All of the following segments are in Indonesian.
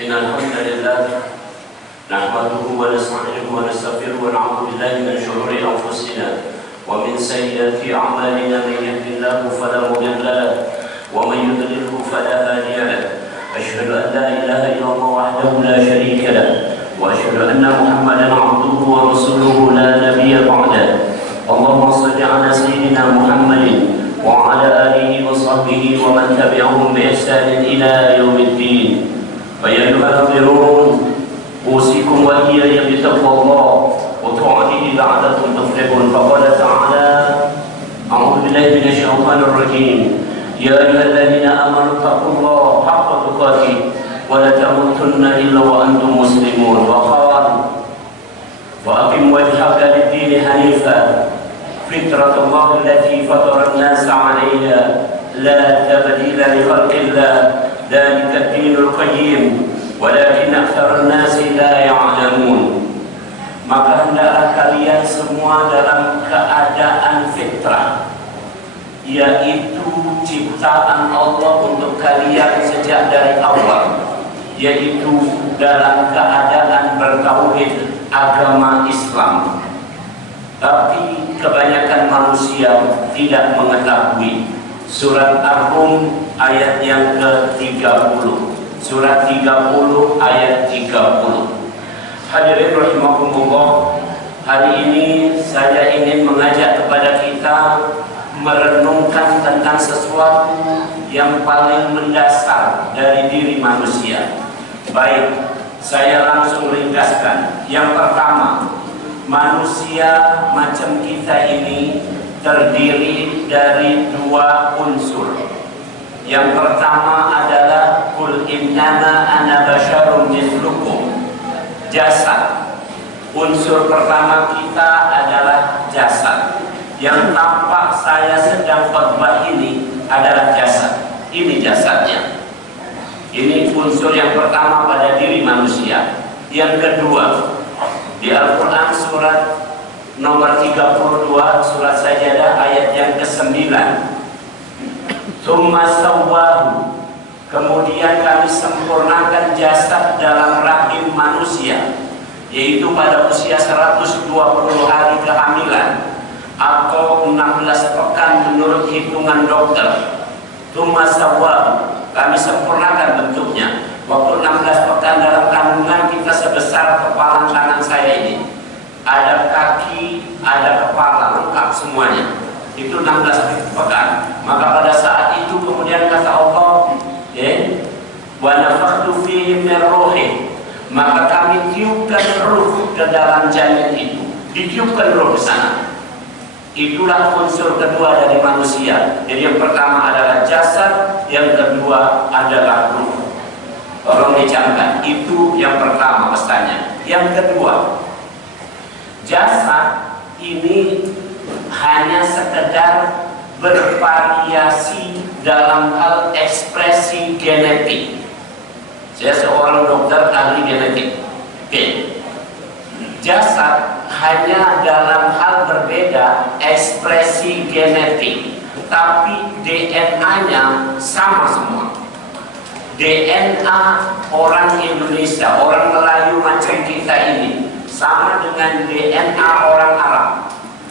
إن الحمد لله نحمده ونستعينه ونستغفره ونعوذ بالله من شرور أنفسنا ومن سيئات أعمالنا. من يهد الله فلا مضل له ومن يضلله فلا هادي له. أشهد أن لا إله إلا الله وحده لا شريك له وأشهد أن محمدا عبده ورسوله لا نبي بعده. اللهم صل على سيدنا محمد وعلى آله وصحبه ومن تبعهم بإحسان إلى يوم الدين. فيا أيها الناظرون أوصيكم وإياي بتقوى الله وطاعته لعلكم تفلحون. فقال تعالى: أعوذ بالله من الشيطان الرجيم. يا أيها الذين آمنوا اتقوا الله حق تقاته ولا تموتن إلا وأنتم مسلمون. وقال: وأقم وجهك للدين حنيفا فطرة الله التي فطر الناس عليها لا تبديل لخلق الله ذلك الدين القيم ولكن أكثر الناس لا يعلمون. Maka hendaklah kalian semua dalam keadaan fitrah, yaitu ciptaan Allah untuk kalian sejak dari awal, yaitu dalam keadaan bertauhid agama Islam. Tapi kebanyakan manusia tidak mengetahui. Surat Ar-Rum ayat yang ke-30. Surat 30 ayat 30. Hadirin rahimakumullah, hari ini saya ingin mengajak kepada kita merenungkan tentang sesuatu yang paling mendasar dari diri manusia. Baik, saya langsung ringkaskan. Yang pertama, manusia macam kita ini terdiri dari dua unsur. Yang pertama adalah qul innama ana basyarum mithlukum, jasad. Unsur pertama kita adalah jasad. Yang tampak saya sedang khutbah ini adalah jasad. Ini jasadnya. Ini unsur yang pertama pada diri manusia. Yang kedua, di Al-Quran surat nomor 32 surat Sajadah ayat yang ke-9. Tsumma sawwahu, kemudian kami sempurnakan jasad dalam rahim manusia, yaitu pada usia 120 hari kehamilan atau 16 pekan menurut hitungan dokter. Tsumma sawwahu, kami sempurnakan bentuknya. Waktu 16 pekan dalam kandungan kita sebesar kepala kanan saya ini. Ada kaki, ada kepala, lengkap semuanya. Itu 16 pekan. Maka pada saat itu kemudian kata Allah, wa nafakhtu fihi min ruhi, maka kami tiupkan ruh ke dalam janin itu. Ditiupkan ruh ke sana. Itulah unsur kedua dari manusia. Jadi yang pertama adalah jasad, yang kedua adalah ruh. Tolong dicamkan, itu yang pertama pesannya. Yang kedua, jasad ini hanya sekedar bervariasi dalam hal ekspresi genetik. Saya seorang dokter ahli genetik. Oke. Jasad hanya dalam hal berbeda ekspresi genetik, tapi DNA-nya sama semua. DNA orang Indonesia, orang Melayu macam kita ini sama dengan DNA orang Arab,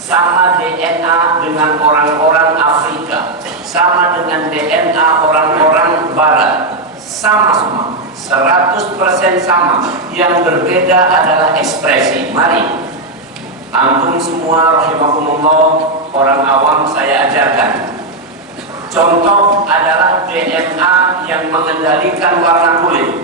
sama DNA dengan orang-orang Afrika, sama dengan DNA orang-orang Barat, sama semua, 100% sama. Yang berbeda adalah ekspresi. Mari antum semua rahimakumullah, orang awam saya ajarkan. Contoh adalah DNA yang mengendalikan warna kulit.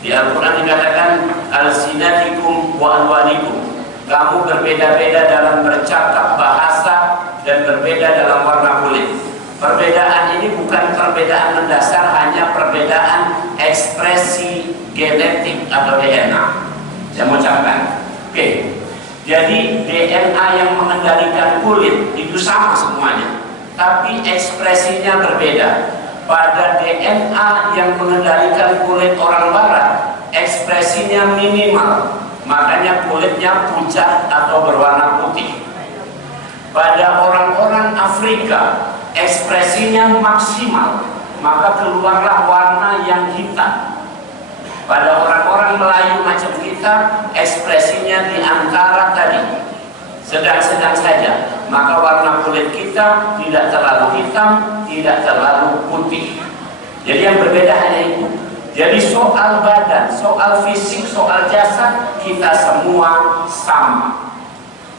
Di Al-Quran dikatakan al-sinatikum wa alwanikum, kamu berbeda-beda dalam bercakap bahasa dan berbeda dalam warna kulit. Perbedaan ini bukan perbedaan mendasar, hanya perbedaan ekspresi genetik atau DNA. Saya mau ucapkan. Oke. Jadi DNA yang mengendalikan kulit itu sama semuanya, tapi ekspresinya berbeda. Pada DNA yang mengendalikan kulit orang Barat, ekspresinya minimal, makanya kulitnya pucat atau berwarna putih. Pada orang-orang Afrika, ekspresinya maksimal, maka keluarlah warna yang hitam. Pada orang-orang Melayu macam kita, ekspresinya di antara tadi, sedang-sedang saja. Maka warna kulit kita tidak terlalu hitam, tidak terlalu putih. Jadi yang berbeda hanya itu. Jadi soal badan, soal fisik, soal jasad, kita semua sama.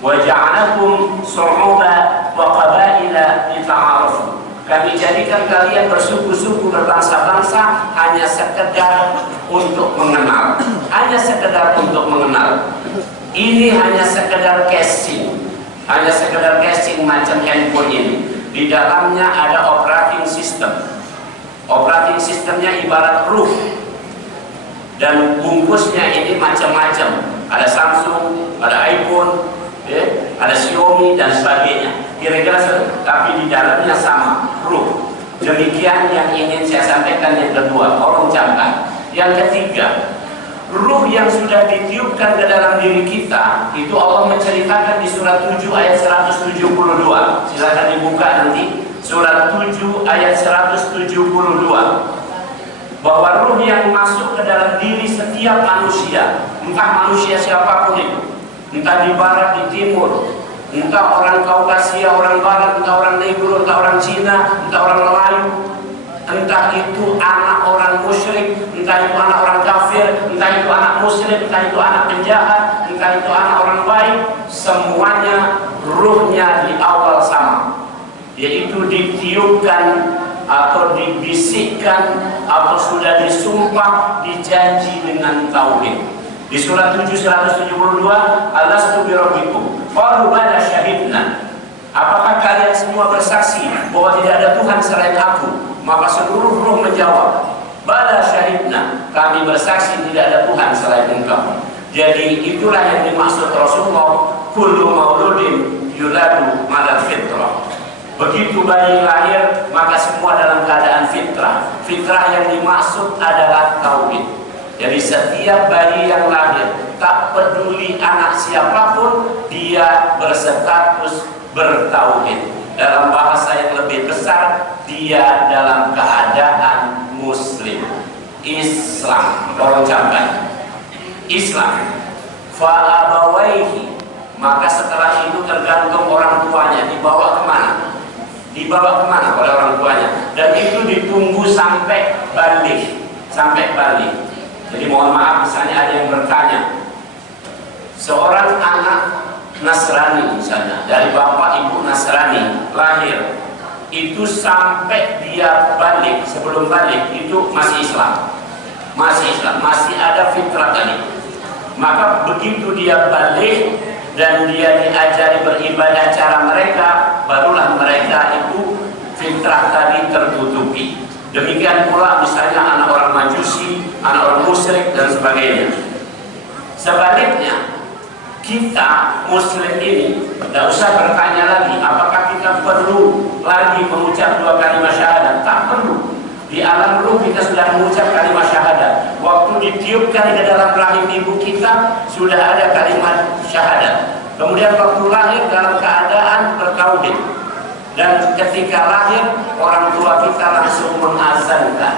Wa ja'alakum syu'uban wa qabaila lita'arafu. Kami jadikan kalian bersuku-suku, berbangsa-bangsa hanya sekedar untuk mengenal. Hanya sekedar untuk mengenal. Ini hanya sekedar casing. Hanya sekedar casing macam handphone ini. Di dalamnya ada operating system. Operating systemnya ibarat ruh. Dan bungkusnya ini macam-macam. Ada Samsung, ada iPhone, ada Xiaomi dan sebagainya. Kira-kira tapi di dalamnya sama, ruh. Demikian yang ingin saya sampaikan yang kedua, tolong camkan. Yang ketiga, ruh yang sudah ditiupkan ke dalam diri kita, itu Allah menceritakan di surat 7 ayat 172. Silakan dibuka nanti, surat 7 ayat 172. Bahwa ruh yang masuk ke dalam diri setiap manusia, entah manusia siapapun itu, entah di barat, di timur, entah orang Kaukasia, orang barat, entah orang Negro, entah orang Cina, entah orang Melayu, entah itu anak orang musyrik, entah itu anak orang kafir, entah itu anak muslim, entah itu anak penjahat, entah itu anak orang baik, semuanya ruhnya di awal sama, yaitu ditiupkan atau dibisikkan atau sudah disumpah, dijanji dengan tauhid. Di surat 7 172, alastu birabbikum qalu bala syahidna. Apakah kalian semua bersaksi bahwa tidak ada Tuhan selain aku? Maka seluruh ruh menjawab, bala syahidna, kami bersaksi tidak ada Tuhan selain engkau. Jadi itulah yang dimaksud Rasulullah, kullu mauludin yuladu malal fitrah. Begitu bayi lahir, maka semua dalam keadaan fitrah. Fitrah yang dimaksud adalah tauhid. Jadi setiap bayi yang lahir, tak peduli anak siapapun, dia berstatus bertauhid. Dalam bahasa yang lebih besar, dia dalam keadaan muslim, Islam. Tolong camkan, Islam. Fa'abawaihi, maka setelah itu tergantung orang tuanya dibawa kemana? Dibawa kemana oleh orang tuanya? Dan itu ditunggu sampai balik, sampai balik. Jadi mohon maaf, misalnya ada yang bertanya, seorang anak Nasrani misalnya, dari bapak ibu Nasrani lahir, itu sampai dia balik, sebelum balik itu masih Islam, masih Islam, masih ada fitrah tadi. Maka begitu dia balik dan dia diajari beribadah cara mereka, barulah mereka itu fitrah tadi tertutupi. Demikian pula misalnya anak orang Majusi, anak orang musyrik dan sebagainya. Sebaliknya, kita muslim ini tidak usah bertanya lagi apakah kita perlu lagi mengucap 2 kalimat syahadat. Tak perlu. Di alam ruh kita sudah mengucap kalimat syahadat. Waktu ditiupkan ke dalam rahim ibu kita sudah ada kalimat syahadat. Kemudian waktu lahir dalam keadaan bertauhid. Dan ketika lahir, orang tua kita langsung mengazankan.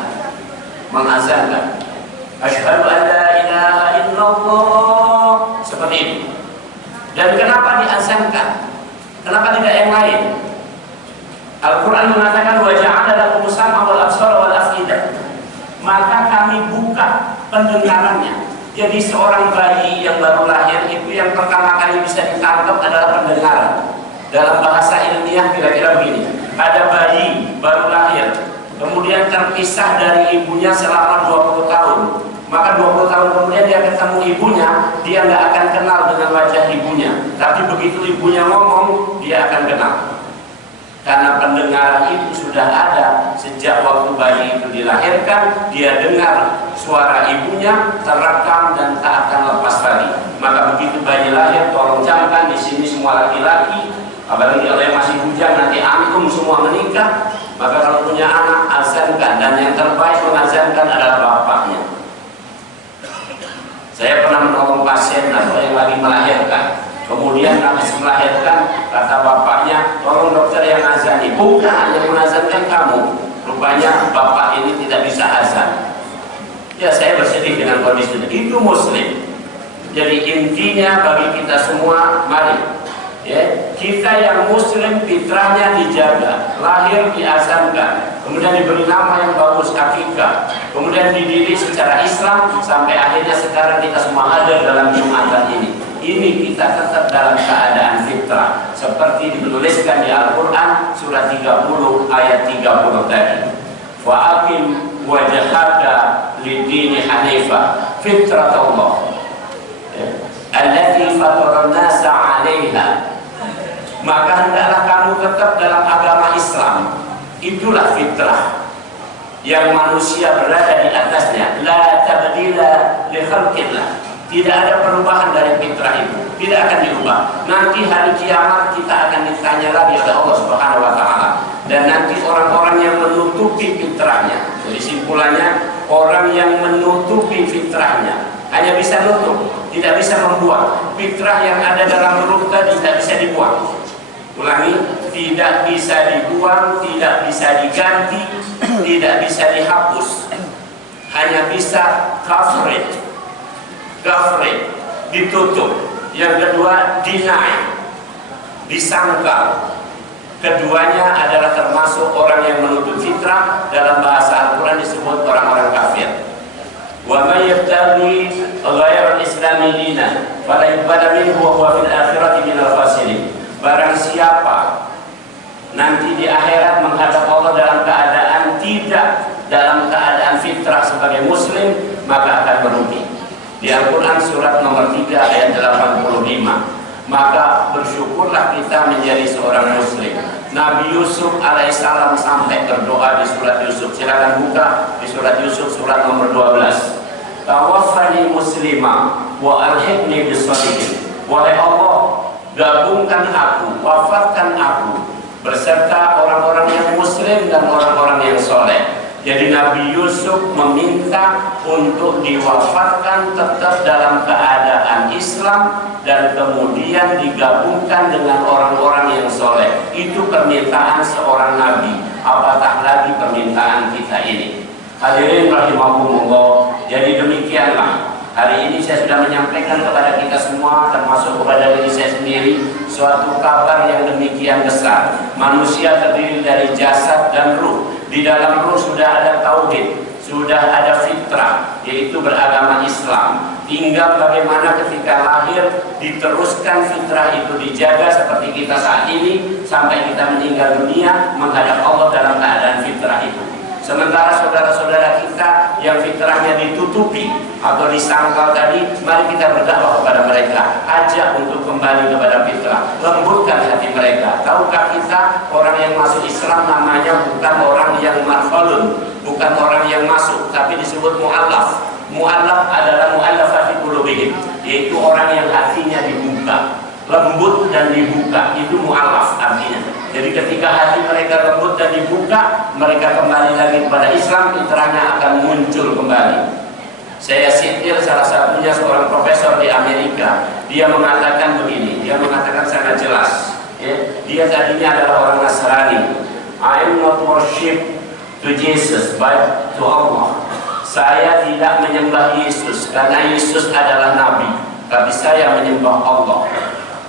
Asyhadu an la ilaha illallah. Seperti itu. Dan kenapa diazankan? Kenapa tidak yang lain? Al-Quran mengatakan wa ja'ala lakum sam'a wal absara wal af'idah. Maka kami buka pendengarannya. Jadi seorang bayi yang baru lahir itu yang pertama kali bisa ditangkap adalah pendengaran. Dalam bahasa ilmiah kira-kira begini, ada bayi baru lahir, kemudian terpisah dari ibunya selama 20 tahun. Maka 20 tahun kemudian dia ketemu ibunya, dia nggak akan kenal dengan wajah ibunya. Tapi begitu ibunya ngomong, dia akan kenal. Karena pendengaran itu sudah ada sejak waktu bayi itu dilahirkan, dia dengar suara ibunya terekam dan tak akan lepas lagi. Maka begitu bayi lahir, tolong camkan di sini semua laki-laki, apalagi kalau yang masih bujang nanti antum semua menikah. Maka kalau punya anak, azankan, dan yang terbaik mengazankan adalah bapaknya. Saya pernah menolong pasien atau yang lagi melahirkan. Kemudian habis melahirkan, kata bapaknya, tolong dokter yang azani. Bukan, yang mengazankan kamu. Rupanya bapak ini tidak bisa azan. Ya, saya bersedih dengan kondisi itu Muslim. Jadi intinya bagi kita semua, mari ya, kita yang Muslim fitrahnya dijaga, lahir diazankan, kemudian diberi nama yang bagus akikah, kemudian dididik secara Islam sampai akhirnya sekarang kita semua hadir dalam Jumatan ini. Ini kita tetap dalam keadaan fitrah seperti dituliskan di Al-Quran surat 30 ayat 30 tadi. Wa aqim wajhaka lid-dini hanifah fitratullah allati fatara an-nasa 'alaiha. Maka hendaklah kamu tetap dalam agama Islam. Itulah fitrah yang manusia berada di atasnya. La tabdila li khalqillah. Tidak ada perubahan dari fitrah itu, tidak akan diubah. Nanti hari kiamat kita akan ditanya lagi oleh Allah Subhanahu wa taala. Dan nanti orang-orang yang menutupi fitrahnya. Jadi simpulannya, orang yang menutupi fitrahnya hanya bisa nutup, tidak bisa membuat. Fitrah yang ada dalam ruh tadi tidak bisa dibuang. Ulangi, tidak bisa dibuang, tidak bisa diganti, tidak bisa dihapus. Hanya bisa coverage, ditutup. Yang kedua, deny, disangkal. Keduanya adalah termasuk orang yang menutup fitrah. Dalam bahasa Al-Quran disebut orang-orang kafir. Wa may yabtaghi ghayra al-islami dinan fala yuqbal minhu wa huwa fil akhirati minal khasirin. Barang siapa nanti di akhirat menghadap Allah dalam keadaan tidak dalam keadaan fitrah sebagai muslim, maka akan merugi. Di Al-Quran surat nomor 3 ayat 85. Maka bersyukurlah kita menjadi seorang muslim. Nabi Yusuf alaihissalam sampai berdoa di surat Yusuf. Silakan buka di surat Yusuf surat nomor 12. Tawaffani muslimah wa alhiqni bis-shalihin. Wahai Allah, gabungkan aku, wafatkan aku beserta orang-orang yang muslim dan orang-orang yang soleh. Jadi Nabi Yusuf meminta untuk diwafatkan tetap dalam keadaan Islam dan kemudian digabungkan dengan orang-orang yang soleh. Itu permintaan seorang Nabi, apatah lagi permintaan kita ini. Hadirin rahimakumullah. Jadi demikianlah, hari ini saya sudah menyampaikan kepada kita semua, termasuk kepada diri saya sendiri, suatu kabar yang demikian besar. Manusia terdiri dari jasad dan ruh. Di dalam ruh sudah ada tauhid, sudah ada fitrah, yaitu beragama Islam. Tinggal bagaimana ketika lahir diteruskan fitrah itu dijaga seperti kita saat ini sampai kita meninggal dunia menghadap Allah dalam keadaan fitrah itu. Sementara saudara-saudara kita yang fitrahnya ditutupi atau disangkal tadi, mari kita berdakwah kepada mereka, ajak untuk kembali kepada fitrah, lembutkan hati mereka. Tahukah kita orang yang masuk Islam namanya bukan orang yang marfalun, bukan orang yang masuk, tapi disebut mu'allaf. Mu'allaf adalah mu'allafah fi qulubihim, yaitu orang yang hatinya dibuka, lembut dan dibuka, itu mu'allaf artinya. Jadi ketika hati mereka lembut dan dibuka, mereka kembali lagi kepada Islam, fitrahnya akan muncul kembali. Saya sintir salah satunya seorang profesor di Amerika. Dia mengatakan begini, dia mengatakan sangat jelas ya. Dia tadinya adalah orang Nasrani. I am not worship to Jesus but to Allah. Saya tidak menyembah Yesus karena Yesus adalah Nabi, tapi saya menyembah Allah.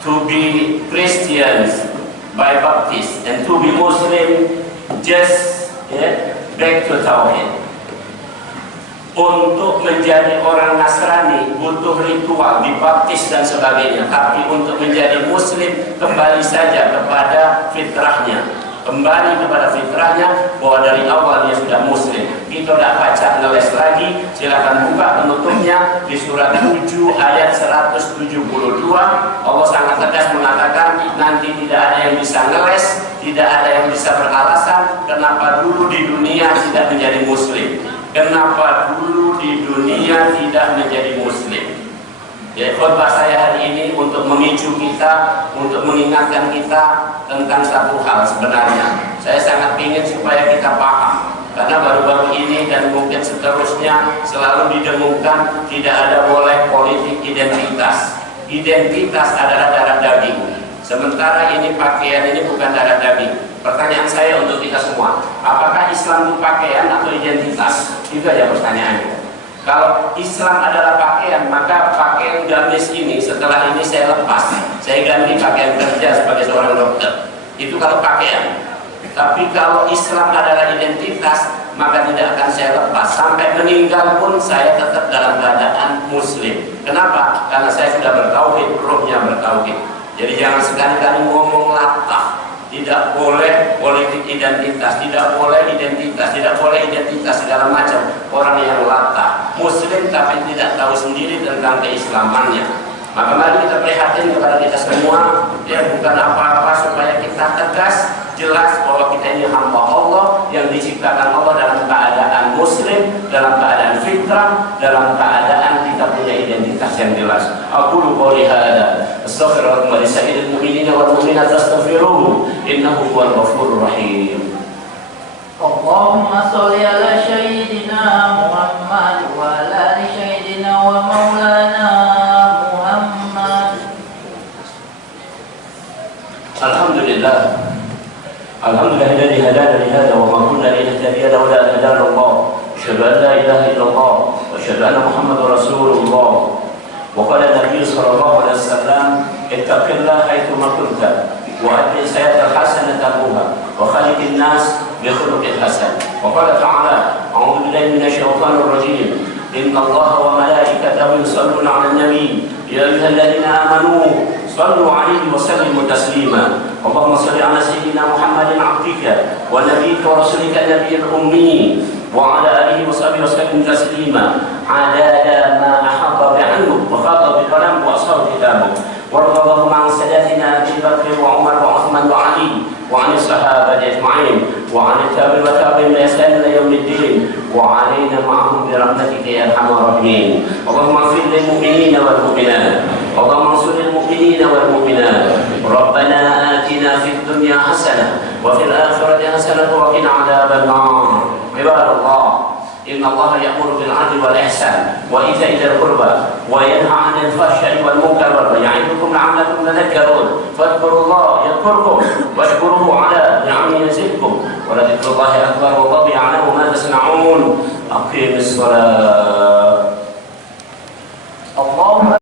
To be Christians by Baptist and to be Muslim just back to Tauhid. Untuk menjadi orang Nasrani butuh ritual, dibaptis dan sebagainya. Tapi untuk menjadi Muslim kembali saja kepada fitrahnya, kembali kepada fitrahnya bahwa dari awal dia sudah Muslim. Kita tidak baca ngeles lagi. Silakan buka penutupnya di surat 7 ayat 172. Allah sangat tegas mengatakan nanti tidak ada yang bisa ngeles, tidak ada yang bisa beralasan kenapa dulu di dunia tidak menjadi Muslim, kenapa dulu di dunia tidak menjadi Muslim. Ya, khotbah saya hari ini untuk memicu kita, untuk mengingatkan kita tentang satu hal sebenarnya. Saya sangat ingin supaya kita paham, karena baru-baru ini dan mungkin seterusnya selalu didengungkan tidak ada boleh politik identitas. Identitas adalah darah daging. Sementara ini pakaian ini bukan darah daging. Pertanyaan saya untuk kita semua, apakah Islam itu pakaian atau identitas? Itu aja pertanyaannya. Kalau Islam adalah pakaian, maka pakaian gamis ini setelah ini saya lepas, saya ganti pakaian kerja sebagai seorang dokter. Itu kalau pakaian. Tapi kalau Islam adalah identitas, maka tidak akan saya lepas. Sampai meninggal pun saya tetap dalam keadaan muslim. Kenapa? Karena saya sudah bertauhid, ruhnya bertauhid. Jadi jangan sekali-kali ngomong latah. Tidak boleh politik identitas, tidak boleh identitas segala macam. Orang yang latah, muslim tapi tidak tahu sendiri tentang keislamannya. Maka mari kita prihatin kepada kita semua, ya, bukan apa-apa, supaya kita tegas, jelas bahwa kita ini hamba Allah yang diciptakan Allah dalam keadaan muslim, dalam keadaan fitrah, dalam keadaan kita punya identitas yang jelas. Aqulu qouli hadza astaghfirullaha wa lisa'iril mu'minina wal mu'minat astaghfiruhu innahu huwal ghafurur rahim. Allahumma sholli ala sayyidina Muhammad wa ala ali sayyidina wa maulana Muhammad. Alhamdulillah. Alhamdulillahilladzi hadana li hadza wa ma kunna linahtadiya laula an hadana Allah. Asyhadu an la ilaha illallah wa asyhadu anna Muhammadar Rasulullah. Wa qala Nabi sallallahu alaihi wasallam, ittaqillaha haitsu ma kunta wa addi sayyi'atal hasanata tamhuha wa khaliqin nas bi khuluqin hasan. Wa qala ta'ala, a'udzu billahi minasy syaithanir rajim. Inna Allaha wa malaikatahu yusholluna 'alan nabi. Ya ayyuhalladzina amanu sallu 'alaihi wa sallimu taslima. Allahumma shalli 'ala sayyidina Muhammadin 'abdika wa nabiyyika wa rasulika nabiyil ummi wa 'ala alihi wa sahbihi wa sallim taslima. 'adada ma ahata bi'ilmik wa khata bi kalam wa ashab kitabuk. وارض اللهم عن ساداتنا ابي بكر وعمر وعثمان وعلي وعن الصحابه اجمعين وعن التابعين والتابعين باحسان الى يوم الدين وعلينا معهم برحمتك يا ارحم الراحمين. اللهم اغفر للمؤمنين والمؤمنات، اللهم انصر المؤمنين والمؤمنات. ربنا آتنا في الدنيا حسنه وفي الاخره حسنه وقنا عذاب النار. عباد الله، إن الله يأمر بالعدل والإحسان وإيتاء ذي القربى وينهى عن الفحشاء والمنكر والبغي يعظكم لعلكم تذكرون. فاذكروا الله يذكركم واشكروه على نعمه يزدكم ولذكر الله أكبر والله يعلم ما تصنعون. أقيم الصلاة.